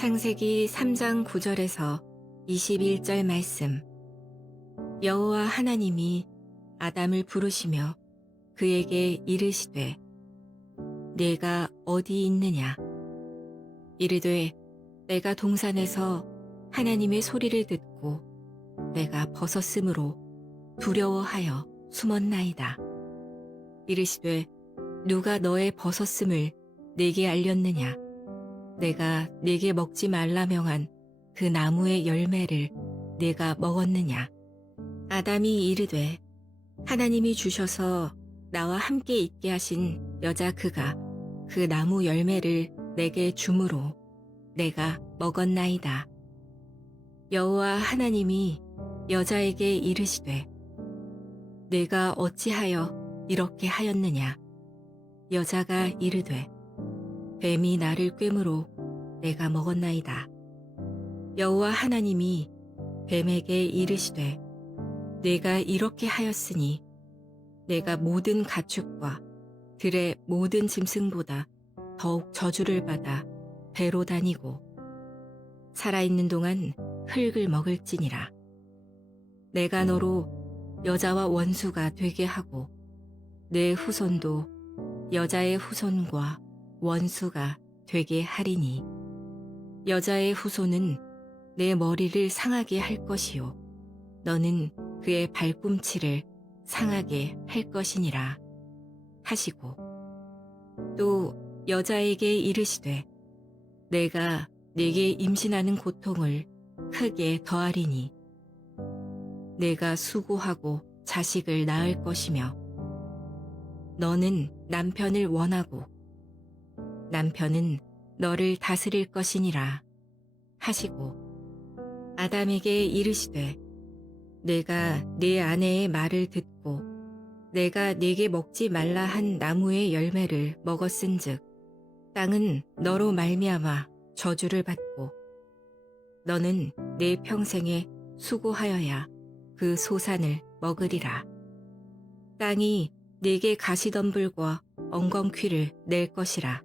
창세기 3장 9절에서 21절 말씀. 여호와 하나님이 아담을 부르시며 그에게 이르시되 네가 어디 있느냐. 이르되 내가 동산에서 하나님의 소리를 듣고 내가 벗었으므로 두려워하여 숨었나이다. 이르시되 누가 너의 벗었음을 내게 알렸느냐. 내가 네게 먹지 말라 명한 그 나무의 열매를 네가 먹었느냐. 아담이 이르되 하나님이 주셔서 나와 함께 있게 하신 여자 그가 그 나무 열매를 내게 주므로 내가 먹었나이다. 여호와 하나님이 여자에게 이르시되 내가 어찌하여 이렇게 하였느냐. 여자가 이르되 뱀이 나를 꿰므로 내가 먹었나이다. 여호와 하나님이 뱀에게 이르시되 내가 이렇게 하였으니 내가 모든 가축과 들의 모든 짐승보다 더욱 저주를 받아 배로 다니고 살아있는 동안 흙을 먹을지니라. 내가 너로 여자와 원수가 되게 하고 내 후손도 여자의 후손과 원수가 되게 하리니 여자의 후손은 내 머리를 상하게 할 것이요 너는 그의 발꿈치를 상하게 할 것이니라 하시고 또 여자에게 이르시되 내가 네게 임신하는 고통을 크게 더하리니 내가 수고하고 자식을 낳을 것이며 너는 남편을 원하고 남편은 너를 다스릴 것이니라 하시고 아담에게 이르시되 내가 네 아내의 말을 듣고 내가 네게 먹지 말라 한 나무의 열매를 먹었은즉 땅은 너로 말미암아 저주를 받고 너는 내 평생에 수고하여야 그 소산을 먹으리라. 땅이 네게 가시덤불과 엉겅퀴를 낼 것이라.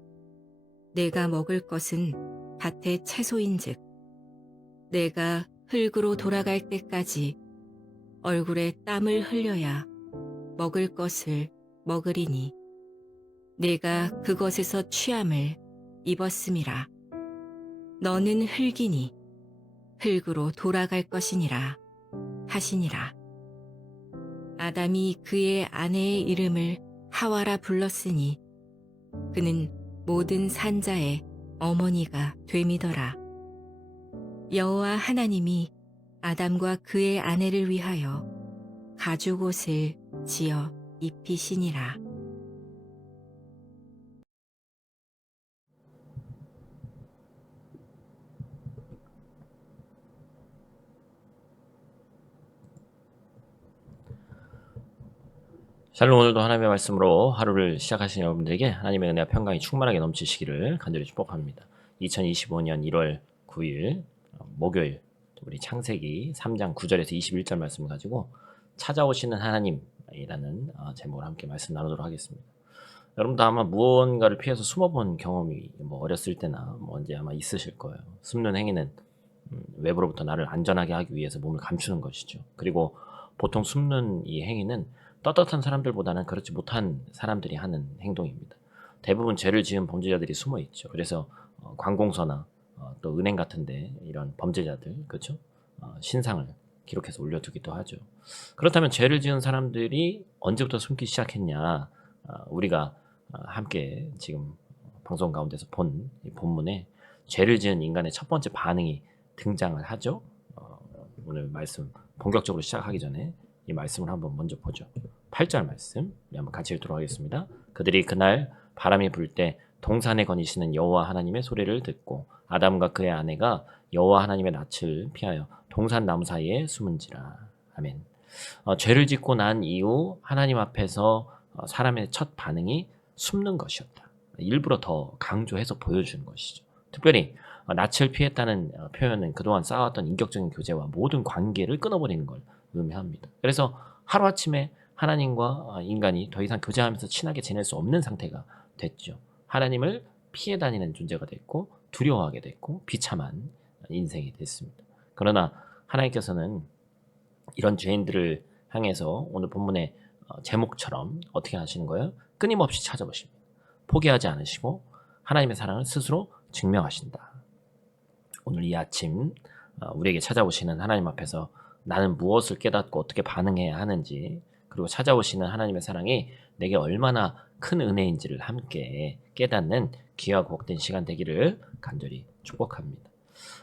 내가 먹을 것은 밭의 채소인즉 내가 흙으로 돌아갈 때까지 얼굴에 땀을 흘려야 먹을 것을 먹으리니 내가 그것에서 취함을 입었음이라. 너는 흙이니 흙으로 돌아갈 것이니라 하시니라. 아담이 그의 아내의 이름을 하와라 불렀으니 그는 모든 산자의 어머니가 됨이더라. 여호와 하나님이 아담과 그의 아내를 위하여 가죽옷을 지어 입히시니라. 샬롬. 오늘도 하나님의 말씀으로 하루를 시작하신 여러분들에게 하나님의 은혜와 평강이 충만하게 넘치시기를 간절히 축복합니다. 2025년 1월 9일 목요일 우리 창세기 3장 9절에서 21절 말씀을 가지고 찾아오시는 하나님이라는 제목을 함께 말씀 나누도록 하겠습니다. 여러분도 아마 무언가를 피해서 숨어본 경험이 어렸을 때나 언제 아마 있으실 거예요. 숨는 행위는 외부로부터 나를 안전하게 하기 위해서 몸을 감추는 것이죠. 그리고 보통 숨는 이 행위는 떳떳한 사람들보다는 그렇지 못한 사람들이 하는 행동입니다. 대부분 죄를 지은 범죄자들이 숨어 있죠. 그래서 관공서나 또 은행 같은데 이런 범죄자들, 그렇죠? 신상을 기록해서 올려두기도 하죠. 그렇다면 죄를 지은 사람들이 언제부터 숨기 시작했냐? 우리가 함께 지금 방송 가운데서 본 이 본문에 죄를 지은 인간의 첫 번째 반응이 등장을 하죠. 오늘 말씀 본격적으로 시작하기 전에 이 말씀을 한번 먼저 보죠. 8절 말씀 한번 같이 읽도록 하겠습니다. 그들이 그날 바람이 불 때 동산에 거니시는 여호와 하나님의 소리를 듣고 아담과 그의 아내가 여호와 하나님의 낯을 피하여 동산 나무 사이에 숨은지라. 아멘. 죄를 짓고 난 이후 하나님 앞에서 사람의 첫 반응이 숨는 것이었다. 일부러 더 강조해서 보여주는 것이죠. 특별히 낯을 피했다는 표현은 그동안 쌓아왔던 인격적인 교제와 모든 관계를 끊어버리는 걸 의미합니다. 그래서 하루아침에 하나님과 인간이 더 이상 교제하면서 친하게 지낼 수 없는 상태가 됐죠. 하나님을 피해 다니는 존재가 됐고 두려워하게 됐고 비참한 인생이 됐습니다. 그러나 하나님께서는 이런 죄인들을 향해서 오늘 본문의 제목처럼 어떻게 하시는 거예요? 끊임없이 찾아보십니다. 포기하지 않으시고 하나님의 사랑을 스스로 증명하신다. 오늘 이 아침 우리에게 찾아오시는 하나님 앞에서 나는 무엇을 깨닫고 어떻게 반응해야 하는지, 그리고 찾아오시는 하나님의 사랑이 내게 얼마나 큰 은혜인지를 함께 깨닫는 귀하고 복된 시간 되기를 간절히 축복합니다.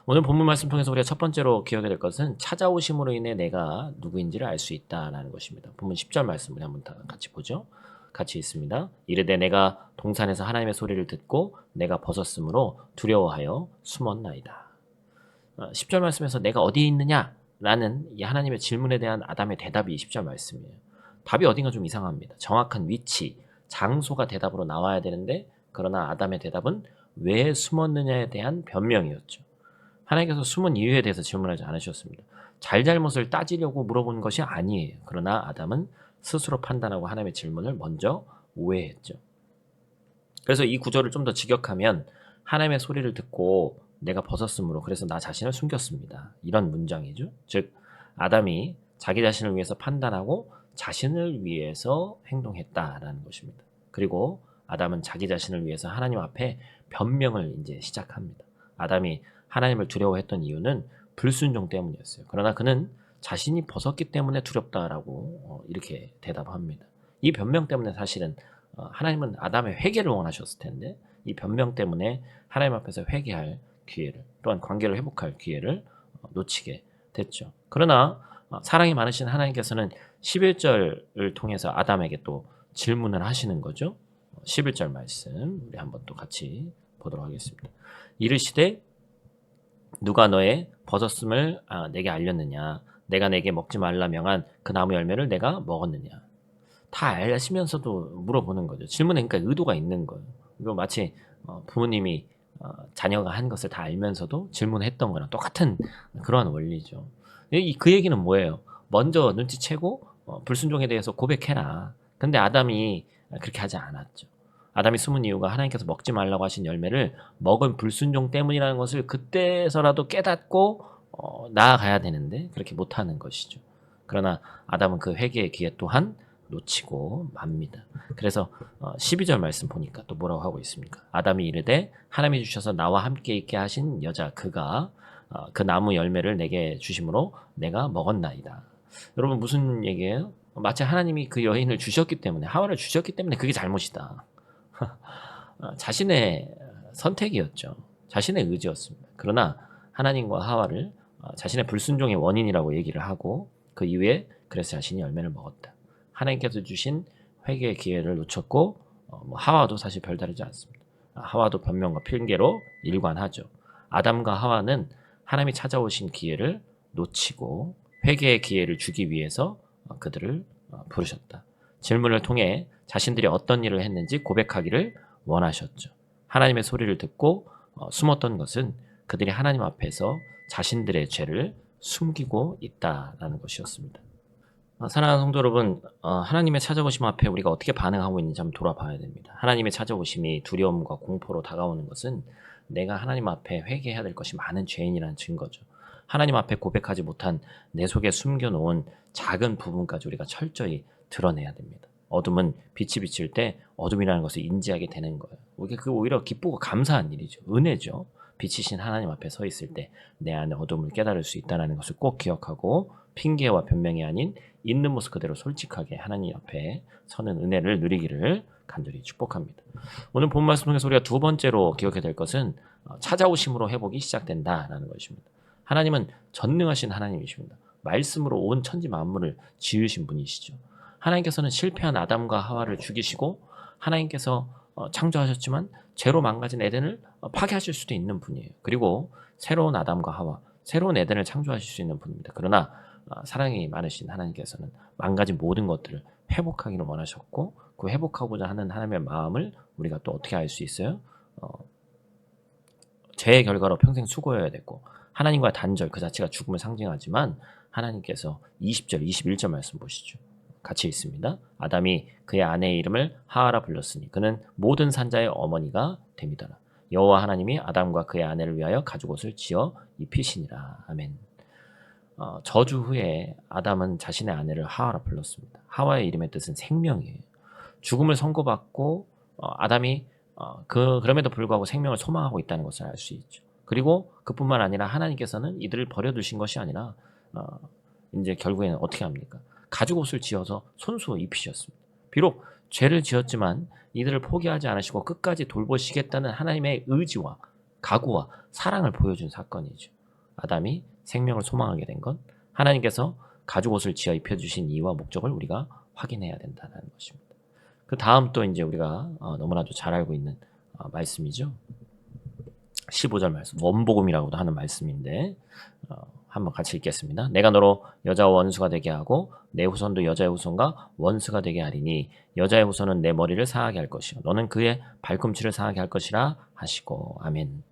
오늘 본문 말씀 통해서 우리가 첫 번째로 기억해야 될 것은 찾아오심으로 인해 내가 누구인지를 알 수 있다라는 것입니다. 본문 10절 말씀을 한번 다 같이 보죠. 같이 있습니다. 이르되 내가 동산에서 하나님의 소리를 듣고 내가 벗었으므로 두려워하여 숨었나이다. 10절 말씀에서 내가 어디에 있느냐라는 이 하나님의 질문에 대한 아담의 대답이 10절 말씀이에요. 답이 어딘가 좀 이상합니다. 정확한 위치, 장소가 대답으로 나와야 되는데, 그러나 아담의 대답은 왜 숨었느냐에 대한 변명이었죠. 하나님께서 숨은 이유에 대해서 질문하지 않으셨습니다. 잘잘못을 따지려고 물어본 것이 아니에요. 그러나 아담은 스스로 판단하고 하나님의 질문을 먼저 오해했죠. 그래서 이 구절을 좀 더 직역하면 하나님의 소리를 듣고 내가 벗었으므로 그래서 나 자신을 숨겼습니다. 이런 문장이죠. 즉 아담이 자기 자신을 위해서 판단하고 자신을 위해서 행동했다라는 것입니다. 그리고 아담은 자기 자신을 위해서 하나님 앞에 변명을 이제 시작합니다. 아담이 하나님을 두려워했던 이유는 불순종 때문이었어요. 그러나 그는 자신이 벗었기 때문에 두렵다라고 이렇게 대답합니다. 이 변명 때문에 사실은 하나님은 아담의 회개를 원하셨을 텐데 이 변명 때문에 하나님 앞에서 회개할 기회를, 또한 관계를 회복할 기회를 놓치게 됐죠. 그러나 사랑이 많으신 하나님께서는 11절을 통해서 아담에게 또 질문을 하시는 거죠. 11절 말씀 우리 한번 또 같이 보도록 하겠습니다. 이르시되 누가 너의 벗었음을 내게 알렸느냐? 내가 내게 먹지 말라 명한 그 나무 열매를 내가 먹었느냐? 다 아시면서도 물어보는 거죠. 질문에 그러니까 의도가 있는 거예요. 이거 마치 부모님이 자녀가 한 것을 다 알면서도 질문했던 거랑 똑같은 그러한 원리죠. 그 얘기는 뭐예요? 먼저 눈치채고 불순종에 대해서 고백해라. 근데 아담이 그렇게 하지 않았죠. 아담이 숨은 이유가 하나님께서 먹지 말라고 하신 열매를 먹은 불순종 때문이라는 것을 그때서라도 깨닫고 나아가야 되는데 그렇게 못하는 것이죠. 그러나 아담은 그 회개의 기회 또한 놓치고 맙니다. 그래서 12절 말씀 보니까 또 뭐라고 하고 있습니까? 아담이 이르되 하나님이 주셔서 나와 함께 있게 하신 여자 그가 그 나무 열매를 내게 주심으로 내가 먹었나이다. 여러분 무슨 얘기예요? 마치 하나님이 그 여인을 주셨기 때문에, 하와를 주셨기 때문에 그게 잘못이다. 자신의 선택이었죠. 자신의 의지였습니다. 그러나 하나님과 하와를 자신의 불순종의 원인이라고 얘기를 하고 그 이후에 그래서 자신이 열매를 먹었다. 하나님께서 주신 회개의 기회를 놓쳤고 하와도 사실 별다르지 않습니다. 하와도 변명과 핑계로 일관하죠. 아담과 하와는 하나님이 찾아오신 기회를 놓치고 회개의 기회를 주기 위해서 그들을 부르셨다. 질문을 통해 자신들이 어떤 일을 했는지 고백하기를 원하셨죠. 하나님의 소리를 듣고 숨었던 것은 그들이 하나님 앞에서 자신들의 죄를 숨기고 있다라는 것이었습니다. 사랑하는 성도 여러분, 하나님의 찾아오심 앞에 우리가 어떻게 반응하고 있는지 한번 돌아봐야 됩니다. 하나님의 찾아오심이 두려움과 공포로 다가오는 것은 내가 하나님 앞에 회개해야 될 것이 많은 죄인이라는 증거죠. 하나님 앞에 고백하지 못한 내 속에 숨겨놓은 작은 부분까지 우리가 철저히 드러내야 됩니다. 어둠은 빛이 비칠 때 어둠이라는 것을 인지하게 되는 거예요. 그 오히려 기쁘고 감사한 일이죠. 은혜죠. 빛이신 하나님 앞에 서 있을 때 내 안에 어둠을 깨달을 수 있다는 것을 꼭 기억하고 핑계와 변명이 아닌 있는 모습 그대로 솔직하게 하나님 앞에 서는 은혜를 누리기를 간절히 축복합니다. 오늘 본 말씀 통해서 우리가 두 번째로 기억해야 될 것은 찾아오심으로 회복이 시작된다라는 것입니다. 하나님은 전능하신 하나님이십니다. 말씀으로 온 천지 만물을 지으신 분이시죠. 하나님께서는 실패한 아담과 하와를 죽이시고 하나님께서 창조하셨지만 죄로 망가진 에덴을 파괴하실 수도 있는 분이에요. 그리고 새로운 아담과 하와, 새로운 에덴을 창조하실 수 있는 분입니다. 그러나 사랑이 많으신 하나님께서는 망가진 모든 것들을 회복하기를 원하셨고 그 회복하고자 하는 하나님의 마음을 우리가 또 어떻게 알 수 있어요? 죄의 결과로 평생 수고해야 됐고 하나님과의 단절 그 자체가 죽음을 상징하지만 하나님께서 20절, 21절 말씀 보시죠. 같이 있습니다. 아담이 그의 아내의 이름을 하와라 불렀으니 그는 모든 산자의 어머니가 됨이더라. 여호와 하나님이 아담과 그의 아내를 위하여 가죽옷을 지어 입히시니라. 아멘. 저주 후에 아담은 자신의 아내를 하와라 불렀습니다. 하와의 이름의 뜻은 생명이에요. 죽음을 선고받고 아담이 그럼에도 불구하고 생명을 소망하고 있다는 것을 알 수 있죠. 그리고 그뿐만 아니라 하나님께서는 이들을 버려두신 것이 아니라 이제 결국에는 어떻게 합니까? 가죽옷을 지어서 손수 입히셨습니다. 비록 죄를 지었지만 이들을 포기하지 않으시고 끝까지 돌보시겠다는 하나님의 의지와 각오와 사랑을 보여준 사건이죠. 아담이 생명을 소망하게 된 건 하나님께서 가죽옷을 지어 입혀주신 이유와 목적을 우리가 확인해야 된다는 것입니다. 그 다음 또 이제 우리가 너무나도 잘 알고 있는 말씀이죠. 15절 말씀, 원복음이라고도 하는 말씀인데 한번 같이 읽겠습니다. 내가 너로 여자와 원수가 되게 하고 내 후손도 여자의 후손과 원수가 되게 하리니 여자의 후손은 내 머리를 상하게 할 것이요 너는 그의 발꿈치를 상하게 할 것이라 하시고. 아멘.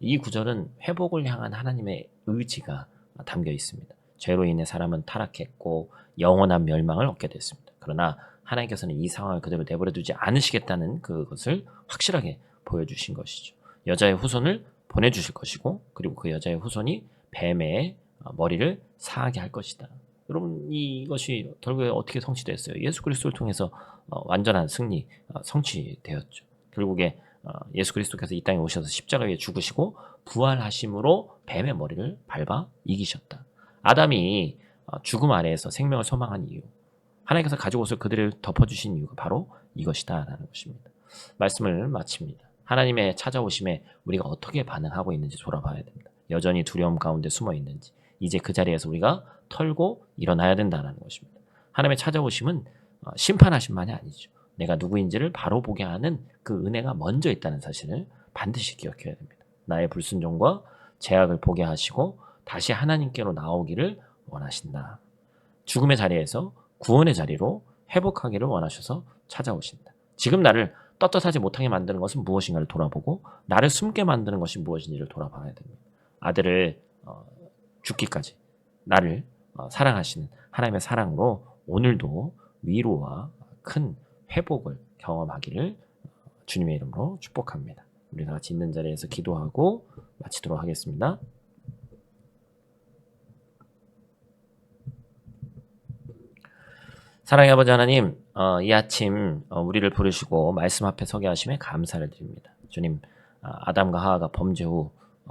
이 구절은 회복을 향한 하나님의 의지가 담겨 있습니다. 죄로 인해 사람은 타락했고 영원한 멸망을 얻게 됐습니다. 그러나 하나님께서는 이 상황을 그대로 내버려 두지 않으시겠다는 그것을 확실하게 보여주신 것이죠. 여자의 후손을 보내주실 것이고 그리고 그 여자의 후손이 뱀의 머리를 상하게 할 것이다. 여러분, 이것이 결국에 어떻게 성취됐어요? 예수 그리스도를 통해서 완전한 승리 성취되었죠. 결국에 예수 그리스도께서 이 땅에 오셔서 십자가 위에 죽으시고 부활하심으로 뱀의 머리를 밟아 이기셨다. 아담이 죽음 아래에서 생명을 소망한 이유, 하나님께서 가죽옷을 그들을 덮어주신 이유가 바로 이것이다 라는 것입니다. 말씀을 마칩니다. 하나님의 찾아오심에 우리가 어떻게 반응하고 있는지 돌아봐야 됩니다. 여전히 두려움 가운데 숨어 있는지, 이제 그 자리에서 우리가 털고 일어나야 된다는 것입니다. 하나님의 찾아오심은 심판하심만이 아니죠. 내가 누구인지를 바로 보게 하는 그 은혜가 먼저 있다는 사실을 반드시 기억해야 됩니다. 나의 불순종과 죄악을 보게 하시고 다시 하나님께로 나오기를 원하신다. 죽음의 자리에서 구원의 자리로 회복하기를 원하셔서 찾아오신다. 지금 나를 떳떳하지 못하게 만드는 것은 무엇인가를 돌아보고 나를 숨게 만드는 것이 무엇인지를 돌아봐야 됩니다. 아들을 죽기까지 나를 사랑하시는 하나님의 사랑으로 오늘도 위로와 큰 회복을 경험하기를 주님의 이름으로 축복합니다. 우리 다 같이 있는 자리에서 기도하고 마치도록 하겠습니다. 사랑의 아버지 하나님, 이 아침 우리를 부르시고 말씀 앞에 서게 하심에 감사를 드립니다. 주님, 아담과 하와가 범죄 후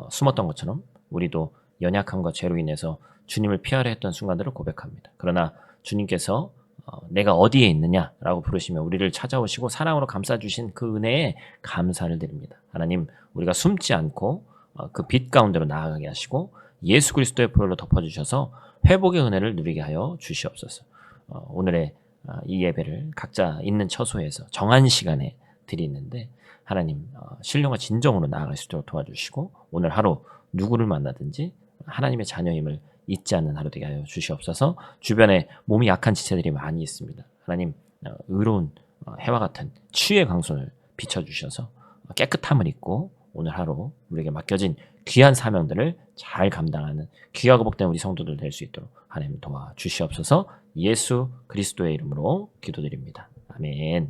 숨었던 것처럼 우리도 연약함과 죄로 인해서 주님을 피하려 했던 순간들을 고백합니다. 그러나 주님께서 내가 어디에 있느냐라고 부르시며 우리를 찾아오시고 사랑으로 감싸주신 그 은혜에 감사를 드립니다. 하나님, 우리가 숨지 않고 그 빛 가운데로 나아가게 하시고 예수 그리스도의 보혈로 덮어주셔서 회복의 은혜를 누리게 하여 주시옵소서. 오늘의 이 예배를 각자 있는 처소에서 정한 시간에 드리는데 하나님 신령과 진정으로 나아갈 수 있도록 도와주시고 오늘 하루 누구를 만나든지 하나님의 자녀임을 잊지 않는 하루 되게 하여 주시옵소서. 주변에 몸이 약한 지체들이 많이 있습니다. 하나님 의로운 해와 같은 치유의 광선을 비춰주셔서 깨끗함을 입고 오늘 하루 우리에게 맡겨진 귀한 사명들을 잘 감당하는 귀하고 복된 우리 성도들 될 수 있도록 하나님 도와주시옵소서. 예수 그리스도의 이름으로 기도드립니다. 아멘.